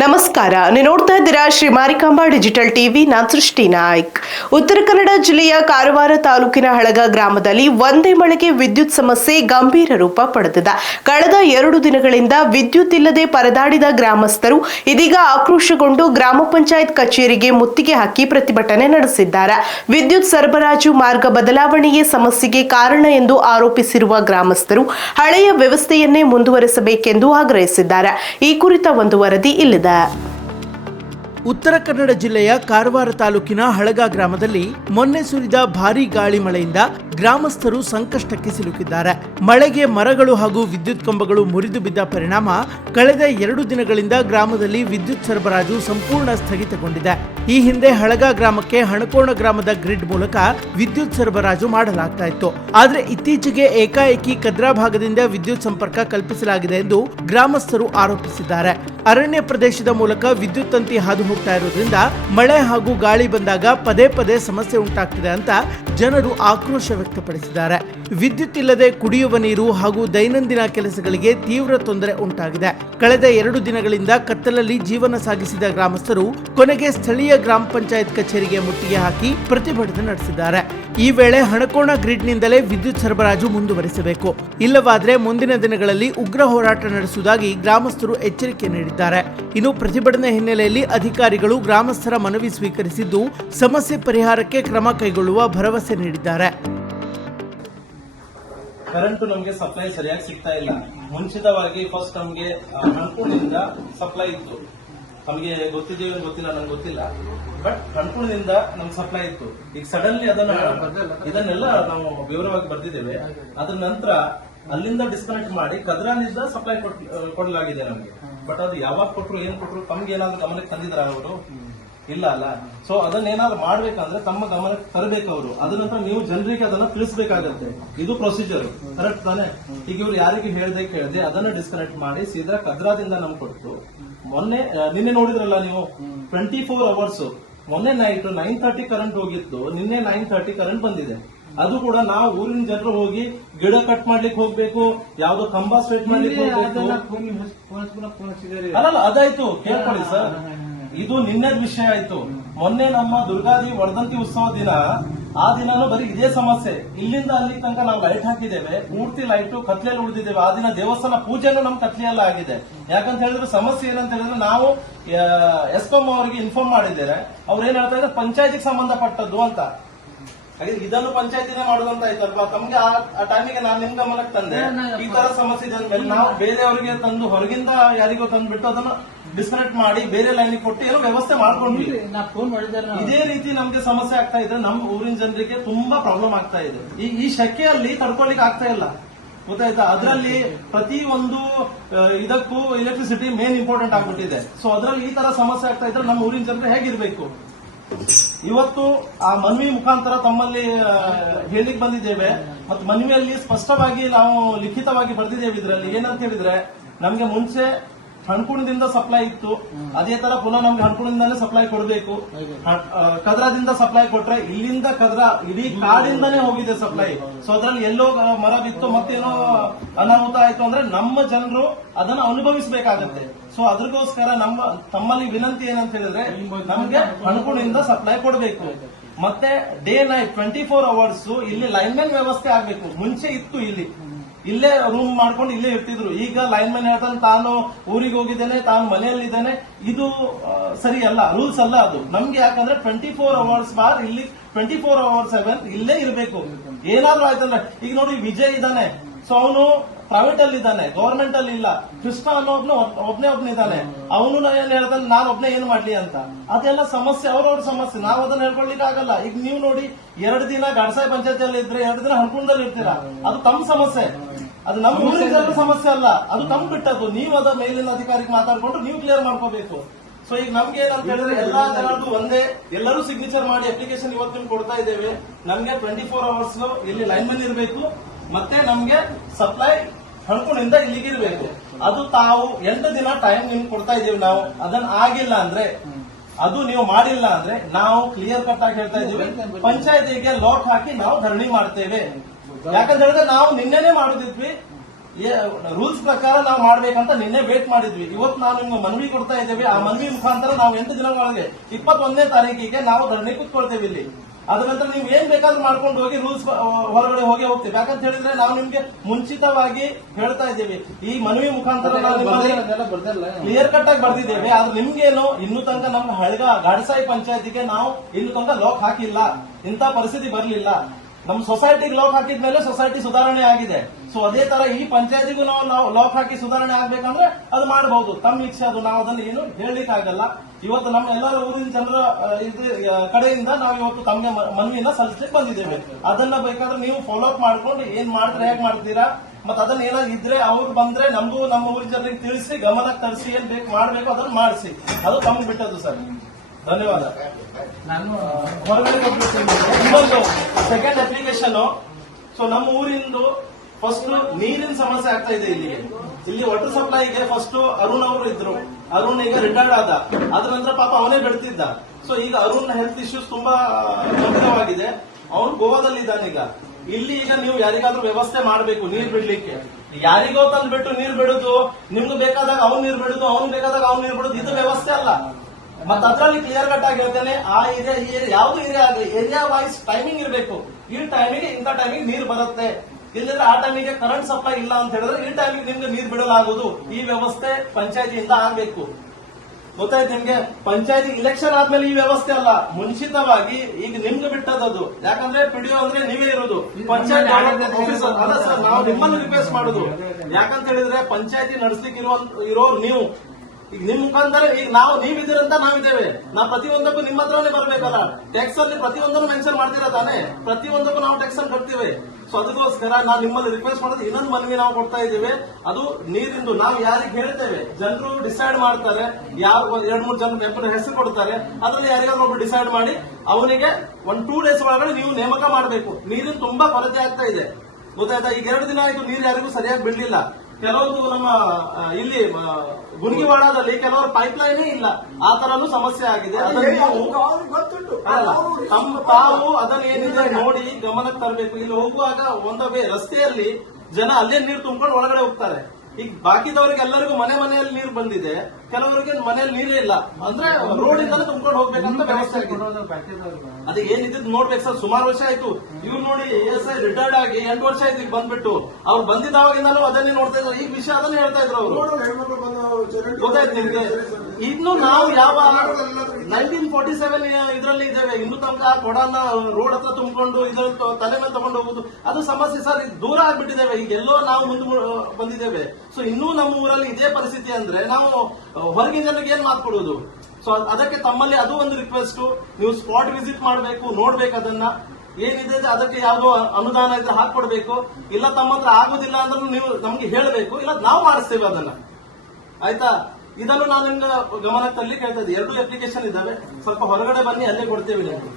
ನಮಸ್ಕಾರ, ನೀವು ನೋಡ್ತಾ ಇದ್ದೀರಾ ಶ್ರೀ ಮಾರಿಕಾಂಬಾ ಡಿಜಿಟಲ್ ಟಿವಿ. ನಾನು ಸೃಷ್ಟಿ ನಾಯ್ಕ್. ಉತ್ತರ ಕನ್ನಡ ಜಿಲ್ಲೆಯ ಕಾರವಾರ ತಾಲೂಕಿನ ಹಳಗ ಗ್ರಾಮದಲ್ಲಿ ಒಂದೇ ಮಳೆಗೆ ವಿದ್ಯುತ್ ಸಮಸ್ಯೆ ಗಂಭೀರ ರೂಪ ಪಡೆದಿದೆ. ಕಳೆದ 2 ದಿನಗಳಿಂದ ವಿದ್ಯುತ್ ಇಲ್ಲದೆ ಪರದಾಡಿದ ಗ್ರಾಮಸ್ಥರು ಇದೀಗ ಆಕ್ರೋಶಗೊಂಡು ಗ್ರಾಮ ಪಂಚಾಯತ್ ಕಚೇರಿಗೆ ಮುತ್ತಿಗೆ ಹಾಕಿ ಪ್ರತಿಭಟನೆ ನಡೆಸಿದ್ದಾರೆ. ವಿದ್ಯುತ್ ಸರಬರಾಜು ಮಾರ್ಗ ಬದಲಾವಣೆಯೇ ಸಮಸ್ಯೆಗೆ ಕಾರಣ ಎಂದು ಆರೋಪಿಸಿರುವ ಗ್ರಾಮಸ್ಥರು ಹಳೆಯ ವ್ಯವಸ್ಥೆಯನ್ನೇ ಮುಂದುವರೆಸಬೇಕೆಂದು ಆಗ್ರಹಿಸಿದ್ದಾರೆ. ಈ ಕುರಿತ ಒಂದು ವರದಿ ಇಲ್ಲಿದೆ. ಉತ್ತರ ಕನ್ನಡ ಜಿಲ್ಲೆಯ ಕಾರವಾರ ತಾಲೂಕಿನ ಹಳಗ ಗ್ರಾಮದಲ್ಲಿ ಮೊನ್ನೆ ಸುರಿದ ಭಾರೀ ಗಾಳಿ ಮಳೆಯಿಂದ ಗ್ರಾಮಸ್ಥರು ಸಂಕಷ್ಟಕ್ಕೆ ಸಿಲುಕಿದ್ದಾರೆ. ಮಳೆಗೆ ಮರಗಳು ಹಾಗೂ ವಿದ್ಯುತ್ ಕಂಬಗಳು ಮುರಿದು ಬಿದ್ದ ಪರಿಣಾಮ ಕಳೆದ 2 ದಿನಗಳಿಂದ ಗ್ರಾಮದಲ್ಲಿ ವಿದ್ಯುತ್ ಸರಬರಾಜು ಸಂಪೂರ್ಣ ಸ್ಥಗಿತಗೊಂಡಿದೆ. ಈ ಹಿಂದೆ ಹಳಗ ಗ್ರಾಮಕ್ಕೆ ಹಣಕೋಣ ಗ್ರಾಮದ ಗ್ರಿಡ್ ಮೂಲಕ ವಿದ್ಯುತ್ ಸರಬರಾಜು ಮಾಡಲಾಗ್ತಾ ಇತ್ತು. ಆದ್ರೆ ಇತ್ತೀಚೆಗೆ ಏಕಾಏಕಿ ಕದ್ರಾ ಭಾಗದಿಂದ ವಿದ್ಯುತ್ ಸಂಪರ್ಕ ಕಲ್ಪಿಸಲಾಗಿದೆ ಎಂದು ಗ್ರಾಮಸ್ಥರು ಆರೋಪಿಸಿದ್ದಾರೆ. ಅರಣ್ಯ ಪ್ರದೇಶದ ಮೂಲಕ ವಿದ್ಯುತ್ ತಂತಿ ಹಾದು ಹೋಗ್ತಾ ಇರೋದ್ರಿಂದ ಮಳೆ ಹಾಗೂ ಗಾಳಿ ಬಂದಾಗ ಪದೇ ಪದೇ ಸಮಸ್ಯೆ ಉಂಟಾಗ್ತಿದೆ ಅಂತ ಜನರು ಆಕ್ರೋಶ ವ್ಯಕ್ತಪಡಿಸಿದ್ದಾರೆ. ವಿದ್ಯುತ್ ಇಲ್ಲದೆ ಕುಡಿಯುವ ನೀರು ಹಾಗೂ ದೈನಂದಿನ ಕೆಲಸಗಳಿಗೆ ತೀವ್ರ ತೊಂದರೆ ಉಂಟಾಗಿದೆ. ಕಳೆದ 2 ದಿನಗಳಿಂದ ಕತ್ತಲಲ್ಲಿ ಜೀವನ ಸಾಗಿಸಿದ ಗ್ರಾಮಸ್ಥರು ಕೊನೆಗೆ ಸ್ಥಳೀಯ ಗ್ರಾಮ ಪಂಚಾಯತ್ ಕಚೇರಿಗೆ ಮುತ್ತಿಗೆ ಹಾಕಿ ಪ್ರತಿಭಟನೆ ನಡೆಸಿದ್ದಾರೆ. ಈ ವೇಳೆ ಹಣಕೋಣ ಗ್ರಿಡ್ನಿಂದಲೇ ವಿದ್ಯುತ್ ಸರಬರಾಜು ಮುಂದುವರಿಸಬೇಕು, ಇಲ್ಲವಾದರೆ ಮುಂದಿನ ದಿನಗಳಲ್ಲಿ ಉಗ್ರ ಹೋರಾಟ ನಡೆಸುವುದಾಗಿ ಗ್ರಾಮಸ್ಥರು ಎಚ್ಚರಿಕೆ ನೀಡಿದ್ದಾರೆ. ಇನ್ನು ಪ್ರತಿಭಟನೆ ಹಿನ್ನೆಲೆಯಲ್ಲಿ ಅಧಿಕಾರಿಗಳು ಗ್ರಾಮಸ್ಥರ ಮನವಿ ಸ್ವೀಕರಿಸಿದ್ದು ಸಮಸ್ಯೆ ಪರಿಹಾರಕ್ಕೆ ಕ್ರಮ ಕೈಗೊಳ್ಳುವ ಭರವಸೆ ನೀಡಿದ್ದಾರೆ. ಕರೆಂಟ್ ನಮಗೆ ಸಪ್ಲೈ ಸರಿಯಾಗಿ ಸಿಗ್ತಾ ಇಲ್ಲ. ಮುಂಚಿತವಾಗಿ ಫಸ್ಟ್ ನಮಗೆ ಹಣಕೋಣದಿಂದ ಸಪ್ಲೈ ಇತ್ತು. ನಮಗೆ ಗೊತ್ತಿದೆಯೋ ಗೊತ್ತಿಲ್ಲ, ನನಗೆ ಗೊತ್ತಿಲ್ಲ. ಬಟ್ ಹಣಕೋಣದಿಂದ ನಮ್ಗೆ ಸಪ್ಲೈ ಇತ್ತು. ಈಗ ಸಡನ್ಲಿ ಇದನ್ನೆಲ್ಲ ನಾವು ವಿವರವಾಗಿ ಬರ್ತಿದ್ದೇವೆ. ಅದ್ರ ನಂತರ ಅಲ್ಲಿಂದ ಡಿಸ್ಕನೆಕ್ಟ್ ಮಾಡಿ ಕದ್ರಾನಿಂದ ಸಪ್ಲೈ ಕೊಡಲಾಗಿದೆ ನಮಗೆ. ಬಟ್ ಅದು ಯಾವಾಗ ಕೊಟ್ರು, ಏನ್ ಕೊಟ್ರು, ತಮ್ಗೆ ಏನಾದ್ರು ಗಮನಕ್ಕೆ ತಂದಿದ್ರ ಅವರು? ಇಲ್ಲ ಅಲ್ಲ. ಸೊ ಅದನ್ನೇನಾದ್ರು ಮಾಡ್ಬೇಕಂದ್ರೆ ತಮ್ಮ ಗಮನಕ್ಕೆ ತರಬೇಕು ಅವರು. ಅದ ನಂತರ ನೀವು ಜನರಿಗೆ ಅದನ್ನ ತಿಳಿಸಬೇಕಾಗತ್ತೆ. ಇದು ಪ್ರೊಸೀಜರ್, ಕರೆಕ್ಟ್ ತಾನೆ? ಈಗ ಇವ್ರು ಯಾರಿಗೆ ಕೇಳದೆ ಅದನ್ನ ಡಿಸ್ಕನೆಕ್ಟ್ ಮಾಡಿ ಸೀದಾ ಕದ್ರಾದಿಂದ ನಮ್ಗೆ ಕೊಟ್ಟು ನಿನ್ನೆ ನೋಡಿದ್ರಲ್ಲ ನೀವು, 24 ಅವರ್ಸ್. ಮೊನ್ನೆ ನೈಟ್ 9:30 ಕರೆಂಟ್ ಹೋಗಿತ್ತು, ನಿನ್ನೆ 9:30 ಕರೆಂಟ್ ಬಂದಿದೆ. ಅದು ಕೂಡ ನಾವು ಊರಿನ ಜನರು ಹೋಗಿ ಗಿಡ ಕಟ್ ಮಾಡ್ಲಿಕ್ಕೆ ಹೋಗ್ಬೇಕು, ಯಾವ್ದೋ ಕಂಬ ಸ್ಟ್ರೈಟ್ ಮಾಡ್ಲಿಕ್ಕೆ ಹೋಗ್ಬೇಕು. ಅಲ್ಲ ಅದಾಯ್ತು, ಕೇಳ್ಕೊಳ್ಳಿ ಸರ್. ಇದು ನಿನ್ನೆ ವಿಷಯ ಆಯ್ತು. ಮೊನ್ನೆ ನಮ್ಮ ದುರ್ಗಾದೇವಿ ವರ್ಧಂತಿ ಉತ್ಸವ ದಿನ, ಆ ದಿನಾನು ಬರೀ ಇದೇ ಸಮಸ್ಯೆ. ಇಲ್ಲಿಂದ ಅಲ್ಲಿ ತನಕ ನಾವು ಲೈಟ್ ಹಾಕಿದ್ದೇವೆ, ಪೂರ್ತಿ ಲೈಟ್ ಕತ್ಲೆಯಲ್ಲಿ ಉಳಿದಿದ್ದೇವೆ. ಆ ದಿನ ದೇವಸ್ಥಾನ ಪೂಜೆನೂ ನಮ್ ಕತ್ಲೆಯಲ್ಲ ಆಗಿದೆ. ಯಾಕಂತ ಹೇಳಿದ್ರೆ ಸಮಸ್ಯೆ ಏನಂತ ಹೇಳಿದ್ರೆ ನಾವು ಎಸ್ಕಾಂ ಅವರಿಗೆ ಇನ್ಫಾರ್ಮ್ ಮಾಡಿದ್ದೇವೆ. ಅವ್ರು ಏನ್ ಹೇಳ್ತಾ ಇದ್ದಾರೆ, ಪಂಚಾಯತಿಗೆ ಸಂಬಂಧಪಟ್ಟದ್ದು ಅಂತ. ಹಾಗೆ ಇದನ್ನು ಪಂಚಾಯತಿನೇ ಮಾಡುದಂತ ಆಯ್ತಲ್ವಾ? ತಮ್ಗೆ ಆ ಟೈಮಿಗೆ ನಾನು ನಿಮ್ ಗಮನಕ್ಕೆ ತಂದೆ, ಈ ತರ ಸಮಸ್ಯೆ ಇದೆ ಅಂದ್ಮೇಲೆ ನಾವು ಬೇರೆಯವರಿಗೆ ತಂದು ಹೊರಗಿಂದ ಯಾರಿಗೋ ತಂದ್ಬಿಟ್ಟು ಅದನ್ನು ಡಿಸ್ಕನೆಕ್ಟ್ ಮಾಡಿ ಬೇರೆ ಲೈನ್ ಕೊಟ್ಟು ಏನೋ ವ್ಯವಸ್ಥೆ ಮಾಡ್ಕೊಂಡ್ವಿ. ಇದೇ ರೀತಿ ನಮ್ಗೆ ಸಮಸ್ಯೆ ಆಗ್ತಾ ಇದ್ರೆ ನಮ್ಮ ಊರಿನ ಜನರಿಗೆ ತುಂಬಾ ಪ್ರಾಬ್ಲಮ್ ಆಗ್ತಾ ಇದೆ. ಈ ಶೆಕೆಯಲ್ಲಿ ತಡ್ಕೊಳ್ಲಿಕ್ಕೆ ಆಗ್ತಾ ಇಲ್ಲ, ಗೊತ್ತಾಯ್ತಾ? ಅದರಲ್ಲಿ ಪ್ರತಿ ಒಂದು ಇದಕ್ಕೂ ಎಲೆಕ್ಟ್ರಿಸಿಟಿ ಮೇನ್ ಇಂಪಾರ್ಟೆಂಟ್ ಆಗ್ಬಿಟ್ಟಿದೆ. ಸೊ ಅದರಲ್ಲಿ ಈ ತರ ಸಮಸ್ಯೆ ಆಗ್ತಾ ಇದ್ರೆ ನಮ್ಮ ಊರಿನ ಜನರು ಹೇಗಿರ್ಬೇಕು? ಇವತ್ತು ಆ ಮನವಿ ಮುಖಾಂತರ ತಮ್ಮಲ್ಲಿ ಹೇಳಿಕ್ ಬಂದಿದ್ದೇವೆ. ಮತ್ತು ಮನವಿಯಲ್ಲಿ ಸ್ಪಷ್ಟವಾಗಿ ನಾವು ಲಿಖಿತವಾಗಿ ಬರೆದಿದ್ದೇವೆ. ಇದರಲ್ಲಿ ಏನಂತ ಹೇಳಿದ್ರೆ, ನಮ್ಗೆ ಮುಂಚೆ ಹಣಕೋಣದಿಂದ ಸಪ್ಲೈ ಇತ್ತು, ಅದೇ ತರ ಪುನಃ ನಮ್ಗೆ ಹಣಕೋಣದಿಂದಾನೇ ಸಪ್ಲೈ ಕೊಡಬೇಕು. ಕದ್ರಾದಿಂದ ಸಪ್ಲೈ ಕೊಟ್ರೆ ಇಲ್ಲಿಂದ ಕದ್ರಾ ಇಡೀ ಕಾಡಿಂದಾನೇ ಹೋಗಿದೆ ಸಪ್ಲೈ. ಸೊ ಅದ್ರಲ್ಲಿ ಎಲ್ಲೋ ಮರ ಬಿತ್ತು ಮತ್ತೇನೋ ಅನಾಹುತ ಆಯ್ತು ಅಂದ್ರೆ ನಮ್ಮ ಜನರು ಅದನ್ನ ಅನುಭವಿಸಬೇಕಾಗತ್ತೆ. ಸೊ ಅದ್ರಗೋಸ್ಕರ ತಮ್ಮಲ್ಲಿ ವಿನಂತಿ ಏನಂತ ಹೇಳಿದ್ರೆ, ನಮ್ಗೆ ಹಣಕೋಣದಿಂದ ಸಪ್ಲೈ ಕೊಡಬೇಕು. ಮತ್ತೆ ಡೇ ನೈಟ್ 24 ಅವರ್ಸ್ ಇಲ್ಲಿ ಲೈನ್ಮನ್ ವ್ಯವಸ್ಥೆ ಆಗ್ಬೇಕು. ಮುಂಚೆ ಇತ್ತು, ಇಲ್ಲೇ ರೂಮ್ ಮಾಡ್ಕೊಂಡು ಇಲ್ಲೇ ಇರ್ತಿದ್ರು. ಈಗ ಲೈನ್ ಮ್ಯಾನ್ ಹೇಳ್ತಾನೆ ತಾನು ಊರಿಗೆ ಹೋಗಿದ್ದೇನೆ, ತಾನು ಮನೆಯಲ್ಲಿದ್ದೇನೆ. ಇದು ಸರಿ ಅಲ್ಲ, ರೂಲ್ಸ್ ಅಲ್ಲ ಅದು ನಮ್ಗೆ. ಯಾಕಂದ್ರೆ 24 ಅವರ್ಸ್ ಬಾರ್ ಇಲ್ಲಿ 24 ಅವರ್ಸ್ 7 ಇಲ್ಲೇ ಇರಬೇಕು. ಏನಾದ್ರು ಆಯ್ತಂದ್ರೆ ಈಗ ನೋಡಿ, ವಿಜಯ್ ಇದ್ದಾನೆ, ಸೊ ಅವನು ಪ್ರೈವೇಟ್ ಅಲ್ಲಿ ಇದ್ದಾನೆ, ಗವರ್ಮೆಂಟ್ ಅಲ್ಲಿ ಇಲ್ಲ. ಕೃಷ್ಣ ಅನ್ನೋಬ್ನು ಒಬ್ನೇ ಅವನು ಏನ್ ಹೇಳ್ತಾನೆ, ನಾನು ಒಬ್ನೇ ಏನ್ ಮಾಡ್ಲಿ ಅಂತ. ಅದೆಲ್ಲ ಸಮಸ್ಯೆ, ಅವ್ರವ್ರ ಸಮಸ್ಯೆ. ನಾವು ಅದನ್ನ ಹೇಳ್ಕೊಳ್ಲಿಕ್ಕೆ ಆಗಲ್ಲ. ಈಗ ನೀವು ನೋಡಿ, 2 ದಿನ ಗಡಸಾಯಿ ಪಂಚಾಯತಿಯಲ್ಲಿ ಇದ್ರೆ 2 ದಿನ ಹಣಕೋಣದಲ್ಲಿ ಇರ್ತೀರಾ. ಅದು ತಮ್ಮ ಸಮಸ್ಯೆ, ಅದು ನಮ್ಮ ಊರಿನ ಸಮಸ್ಯೆ ಅಲ್ಲ. ಅದು ತಮ್ಮ ಬಿಟ್ಟದ್ದು. ನೀವು ಅದ ಮೇಲಿನ ಅಧಿಕಾರಿಗೆ ಮಾತಾಡ್ಕೊಂಡು ನೀವು ಕ್ಲಿಯರ್ ಮಾಡ್ಕೋಬೇಕು. ಸೊ ಈಗ ನಮ್ಗೆ ಏನಂತ ಹೇಳಿದ್ರೆ, ಎಲ್ಲಾ ಜನರದ್ದು ಒಂದೇ, ಎಲ್ಲರೂ ಸಿಗ್ನೇಚರ್ ಮಾಡಿ ಅಪ್ಲಿಕೇಶನ್ ಇವತ್ತು ಕೊಡ್ತಾ ಇದ್ದೇವೆ. ನಮ್ಗೆ 24 ಅವರ್ಸ್ ಇಲ್ಲಿ ಲೈನ್ ಮ್ಯಾನ್ ಇರಬೇಕು. ಮತ್ತೆ ನಮ್ಗೆ ಸಪ್ಲೈ ಹಣಕೋಣದಿಂದ ಇಲ್ಲಿಗೆ ಇರಬೇಕು. ಅದು ತಾವು 8 ದಿನ ಟೈಮ್ ನಿಮ್ಗೆ ಕೊಡ್ತಾ ಇದ್ದೀವಿ ನಾವು. ಅದನ್ನ ಆಗಿಲ್ಲ ಅಂದ್ರೆ, ಅದು ನೀವು ಮಾಡಿಲ್ಲ ಅಂದ್ರೆ ನಾವು ಕ್ಲಿಯರ್ ಕಟ್ ಆಗಿ ಹೇಳ್ತಾ ಇದ್ದೀವಿ, ಪಂಚಾಯತಿಗೆ ಲಾಕ್ ಹಾಕಿ ನಾವು ಧರಣಿ ಮಾಡ್ತೇವೆ. ಯಾಕಂತ ಹೇಳಿದ್ರೆ ನಾವು ನಿನ್ನೆನೆ ಮಾಡುದಿದ್ವಿ, ರೂಲ್ಸ್ ಪ್ರಕಾರ ನಾವು ಮಾಡ್ಬೇಕಂತ ನಿನ್ನೆ ವೇಟ್ ಮಾಡಿದ್ವಿ. ಇವತ್ತು ನಾವು ನಿಮ್ಗೆ ಮನವಿ ಕೊಡ್ತಾ ಇದ್ದೇವೆ. ಆ ಮನವಿ ಮುಖಾಂತರ ನಾವು 8 ದಿನಗಳಿಗೆ 21ನೇ ತಾರೀಕಿಗೆ ನಾವು ಧರಣಿ ಕೂತ್ಕೊಳ್ತೇವೆ ಇಲ್ಲಿ. ಅದ ನಂತರ ನೀವು ಏನ್ ಬೇಕಾದ್ರೂ ಮಾಡ್ಕೊಂಡು ಹೋಗಿ ರೂಲ್ಸ್ ಹೊರಗಡೆ ಹೋಗ್ತೇವೆ. ಯಾಕಂತ ಹೇಳಿದ್ರೆ ನಾವು ನಿಮ್ಗೆ ಮುಂಚಿತವಾಗಿ ಹೇಳ್ತಾ ಇದ್ದೇವೆ. ಈ ಮನವಿ ಮುಖಾಂತರ ನಾವು ಕ್ಲಿಯರ್ ಕಟ್ ಆಗಿ ಬರ್ದಿದ್ದೇವೆ. ಆದ್ರೆ ನಿಮ್ಗೇನು ಇನ್ನೂ ತನಕ ನಮ್ಮ ಹಳಗ ಗಾಡಸಾಯಿ ಪಂಚಾಯತಿಗೆ ನಾವು ಇನ್ನೂ ತನಕ ಲಾಕ್ ಹಾಕಿಲ್ಲ. ಇಂಥ ಪರಿಸ್ಥಿತಿ ಬರಲಿಲ್ಲ. ನಮ್ಮ ಸೊಸೈಟಿಗೆ ಲಾಕ್ ಹಾಕಿದ್ಮೇಲೆ ಸೊಸೈಟಿ ಸುಧಾರಣೆ ಆಗಿದೆ. ಸೊ ಅದೇ ತರ ಈ ಪಂಚಾಯತಿಗೂ ನಾವು ಲಾಕ್ ಹಾಕಿ ಸುಧಾರಣೆ ಆಗ್ಬೇಕಂದ್ರೆ ಅದು ಮಾಡಬಹುದು. ತಮ್ಮ ಇಚ್ಛೆ ಅದು. ನಾವು ಅದನ್ನು ಏನು ಹೇಳಲಿಕ್ಕೆ ಆಗಲ್ಲ. ಇವತ್ತು ನಮ್ಮ ಎಲ್ಲರ ಊರಿನ ಜನರ ಕಡೆಯಿಂದ ನಾವು ಇವತ್ತು ತಮಗೆ ಮನವಿನ ಸಲ್ಲಿಸಲಿಕ್ಕೆ ಬಂದಿದ್ದೇವೆ. ಅದನ್ನ ಬೇಕಾದ್ರೆ ನೀವು ಫಾಲೋ ಅಪ್ ಮಾಡ್ಕೊಂಡು ಏನ್ ಮಾಡ್ತಾರೆ, ಹೇಗೆ ಮಾಡ್ತೀರಾ, ಮತ್ತೆ ಅದನ್ನ ಏನಾದ್ರು ಇದ್ರೆ ಅವ್ರು ಬಂದ್ರೆ ನಮಗೂ ನಮ್ಮ ಊರಿನ ಜನರಿಗೆ ತಿಳಿಸಿ ಗಮನಕ್ಕೆ ತರಿಸಿ ಏನ್ ಬೇಕು ಮಾಡ್ಬೇಕು ಅದನ್ನ ಮಾಡಿಸಿ. ಅದು ತಮ್ಗೆ ಬಿಟ್ಟದ್ದು ಸರ್. ಧನ್ಯವಾದ. ನಾನು ಹೊರಗಡೆ ಇನ್ನೊಂದು ಸೆಕೆಂಡ್ ಅಪ್ಲಿಕೇಶನ್. ಸೊ ನಮ್ಮ ಊರಿಂದು ಫಸ್ಟ್ ನೀರಿನ ಸಮಸ್ಯೆ ಆಗ್ತಾ ಇದೆ. ಇಲ್ಲಿ ವಾಟರ್ ಸಪ್ಲೈಗೆ ಫಸ್ಟ್ ಅರುಣ್ ಅವರು ಇದ್ರು. ಅರುಣ್ ಈಗ ರಿಟೈರ್ಡ್ ಆದ. ಅದ್ರ ನಂತರ ಪಾಪ ಅವನೇ ಬೆಳೆತಿದ್ದ. ಸೊ ಈಗ ಅರುಣ್ ಹೆಲ್ತ್ ಇಶ್ಯೂಸ್ ತುಂಬಾ ಗಂಭೀರವಾಗಿದೆ. ಅವನು ಗೋವಾದಲ್ಲಿ ಇದ್ದಾನೀಗ. ಇಲ್ಲಿ ಈಗ ನೀವು ಯಾರಿಗಾದ್ರೂ ವ್ಯವಸ್ಥೆ ಮಾಡಬೇಕು ನೀರ್ ಬಿಡ್ಲಿಕ್ಕೆ. ಯಾರಿಗೋ ತಂದ್ಬಿಟ್ಟು ನೀರ್ ಬಿಡುದು, ನಿಮ್ಗೆ ಬೇಕಾದಾಗ ಅವ್ನು ನೀರ್ ಬಿಡುದು, ಅವ್ನು ಬೇಕಾದಾಗ ಅವ್ನು ನೀರ್ ಬಿಡುದು, ಇದು ವ್ಯವಸ್ಥೆ ಅಲ್ಲ. ಮತ್ತೆ ಅದರಲ್ಲಿ ಕ್ಲಿಯರ್ ಕಟ್ ಆಗಿ ಹೇಳ್ತೇನೆ, ಆ ಏರಿಯಾ ಈ ಏರಿಯಾ ಯಾವ್ದು ಏರಿಯಾ ಆಗಲಿ ಏರಿಯಾ ವೈಸ್ ಟೈಮಿಂಗ್ ಇರಬೇಕು. ಈ ಟೈಮಿಗೆ ಇಂಥ ಟೈಮಿಗೆ ನೀರು ಬರುತ್ತೆ. ಇಲ್ಲದ್ರೆ ಆ ಟೈಮಿಗೆ ಕರೆಂಟ್ ಸಪ್ಲೈ ಇಲ್ಲ ಅಂತ ಹೇಳಿದ್ರೆ ಈ ಟೈಮಿಗೆ ನಿಮ್ಗೆ ನೀರು ಬಿಡಲಾಗುವುದು. ಈ ವ್ಯವಸ್ಥೆ ಪಂಚಾಯತಿಯಿಂದ ಆಗಬೇಕು. ಗೊತ್ತಾಯ್ತು ನಿಮ್ಗೆ? ಪಂಚಾಯತಿ ಇಲೆಕ್ಷನ್ ಆದ್ಮೇಲೆ ಈ ವ್ಯವಸ್ಥೆ ಅಲ್ಲ, ಮುಂಚಿತವಾಗಿ ಈಗ ನಿಮ್ಗೆ ಬಿಟ್ಟದ್ದು. ಯಾಕಂದ್ರೆ ಪಿಡಿಒ ಅಂದ್ರೆ ನೀವೇ ಇರೋದು, ಪಂಚಾಯತ್ ಆಫೀಸರ್ ಅಲ್ಲ ಸರ್. ನಾವು ನಿಮ್ಮನ್ನು ರಿಕ್ವೆಸ್ಟ್ ಮಾಡುದು. ಯಾಕಂತ ಹೇಳಿದ್ರೆ ಪಂಚಾಯತಿ ನಡೆಸ್ಲಿಕ್ಕೆ ಇರೋರು ನೀವು. ಈಗ ನಿಮ್ ಮುಖಾಂತರ ಈಗ ನೀವಿದ್ದೀರಂತ ನಾವಿದ್ದೇವೆ. ನಾವು ಪ್ರತಿಯೊಂದಕ್ಕೂ ನಿಮ್ಮ ಹತ್ರನೇ ಬರ್ಬೇಕಲ್ಲ. ಟ್ಯಾಕ್ಸ್ ಅಲ್ಲಿ ಪ್ರತಿಯೊಂದನ್ನು ಮೆನ್ಷನ್ ಮಾಡ್ತೀರಾ ತಾನೆ? ಪ್ರತಿಯೊಂದಕ್ಕೂ ನಾವು ಟ್ಯಾಕ್ಸ್ ಅನ್ನು ಕಟ್ತೀವಿ. ಸೊ ಅದಕ್ಕೋಸ್ಕರ ನಾವು ನಿಮ್ಮಲ್ಲಿ ರಿಕ್ವೆಸ್ಟ್ ಮಾಡೋದು, ಇನ್ನೊಂದು ಮನವಿ ನಾವು ಕೊಡ್ತಾ ಇದ್ದೇವೆ. ಅದು ನೀರಿಂದು ನಾವು ಯಾರಿಗೆ ಹೇಳ್ತೇವೆ, ಜನರು ಡಿಸೈಡ್ ಮಾಡ್ತಾರೆ. ಯಾವ 2-3 ಜನ ಹೆಸರು ಕೊಡ್ತಾರೆ. ಅದರಲ್ಲಿ ಯಾರಿಗಾದ್ರೂ ಒಬ್ರು ಡಿಸೈಡ್ ಮಾಡಿ ಅವನಿಗೆ 1-2 ಡೇಸ್ ಒಳಗಡೆ ನೀವು ನೇಮಕ ಮಾಡಬೇಕು. ನೀರಿನ ತುಂಬಾ ಕೊರತೆ ಆಗ್ತಾ ಇದೆ. ಗೊತ್ತಾಯ್ತಾ? ಈಗ 2 ದಿನ ಆಯ್ತು ನೀರು ಯಾರಿಗೂ ಸರಿಯಾಗಿ ಬಿಡ್ಲಿಲ್ಲ. ಕೆಲವೊಂದು ನಮ್ಮ ಇಲ್ಲಿ ಗುಣಿವಾಡದಲ್ಲಿ ಕೆಲವರು ಪೈಪ್ ಲೈನೇ ಇಲ್ಲ. ಆ ತರನು ಸಮಸ್ಯೆ ಆಗಿದೆ. ತಾವು ಅದನ್ನ ಏನಿದೆ ನೋಡಿ ಗಮನಕ್ಕೆ ತರಬೇಕು. ಇಲ್ಲಿ ಹೋಗುವಾಗ ಒಂದವೇ ರಸ್ತೆಯಲ್ಲಿ ಜನ ಅಲ್ಲೇ ನೀರು ತುಂಬಿಕೊಂಡು ಒಳಗಡೆ ಹೋಗ್ತಾರೆ. ಈಗ ಬಾಕಿದವರಿಗೆ ಎಲ್ಲರಿಗೂ ಮನೆಯಲ್ಲಿ ನೀರು ಬಂದಿದೆ, ಕೆಲವರಿಗೆ ಮನೆಯಲ್ಲಿ ನೀರೇ ಇಲ್ಲ. ಅಂದ್ರೆ ರೋಡ್ ಇಂದಾನೆ ತುಂಬಿಕೊಂಡು ಹೋಗ್ಬೇಕಂತ ವ್ಯವಸ್ಥೆ ಆಗಿದೆ. ಅದು ಏನಿದ್ದು ನೋಡ್ಬೇಕು ಸರ್. ಸುಮಾರು ವರ್ಷ ಆಯ್ತು. ಇವ್ರು ನೋಡಿ ASI ರಿಟೈರ್ಡ್ ಆಗಿ 8 ವರ್ಷ ಆಯ್ತು ಈಗ ಬಂದ್ಬಿಟ್ಟು. ಅವ್ರು ಬಂದಿದ್ದಾವಾಗಿಂದಾನು ಅದನ್ನೇ ನೋಡ್ತಾ ಇದ್ರು. ಈ ವಿಷಯ ಅದನ್ನೇ ಹೇಳ್ತಾ ಇದ್ರು ಅವರು. ಗೊತ್ತಾಯ್ತು ನಿಮ್ಗೆ? ಇನ್ನು ನಾವು ಯಾವ 1947 ಇದರಲ್ಲಿ ಇದ್ದೇವೆ. ಇನ್ನು ತನಕ ಆ ಕೊಡನ ರೋಡ್ ಹತ್ರ ತುಂಬಿಕೊಂಡು ಇದ್ರಲ್ಲಿ ತಲೆ ಮೇಲೆ ತಗೊಂಡು ಹೋಗುದು ಅದು ಸಮಸ್ಯೆ ಸರ್. ದೂರ ಆಗ್ಬಿಟ್ಟಿದ್ದೇವೆ. ಈಗ ಎಲ್ಲೋ ನಾವು ಮುಂದೆ ಬಂದಿದ್ದೇವೆ. ಸೊ ಇನ್ನೂ ನಮ್ಮ ಊರಲ್ಲಿ ಇದೇ ಪರಿಸ್ಥಿತಿ ಅಂದ್ರೆ ನಾವು ಹೊರಗಿನ ಜನರಿಗೆ ಏನ್ ಮಾತು ಕೊಡುವುದು? ಸೊ ಅದಕ್ಕೆ ತಮ್ಮಲ್ಲಿ ಅದು ಒಂದು ರಿಕ್ವೆಸ್ಟ್. ನೀವು ಸ್ಪಾಟ್ ವಿಸಿಟ್ ಮಾಡಬೇಕು, ನೋಡ್ಬೇಕು ಅದನ್ನ ಏನಿದೆ ಅದಕ್ಕೆ ಯಾವ್ದೋ ಅನುದಾನ ಇದ್ರೆ ಹಾಕೊಡ್ಬೇಕು. ಇಲ್ಲ ತಮ್ಮ ಹತ್ರ ಆಗುದಿಲ್ಲ ಅಂದ್ರೆ ನೀವು ನಮ್ಗೆ ಹೇಳಬೇಕು. ಇಲ್ಲ ನಾವು ಮಾಡಿಸ್ತೇವೆ ಅದನ್ನ. ಆಯ್ತಾ? ಇದನ್ನು ನಾನು ನಿಮ್ಗೆ ಗಮನಕ್ಕೆ ತರಲಿಕ್ಕೆ ಹೇಳ್ತಾ ಇದ್ದೆ. 2 ಅಪ್ಲಿಕೇಶನ್ ಇದ್ದಾವೆ. ಸ್ವಲ್ಪ ಹೊರಗಡೆ ಬನ್ನಿ, ಅಲ್ಲೇ ಕೊಡ್ತೇವೆ ನಿಮ್ಗೆ.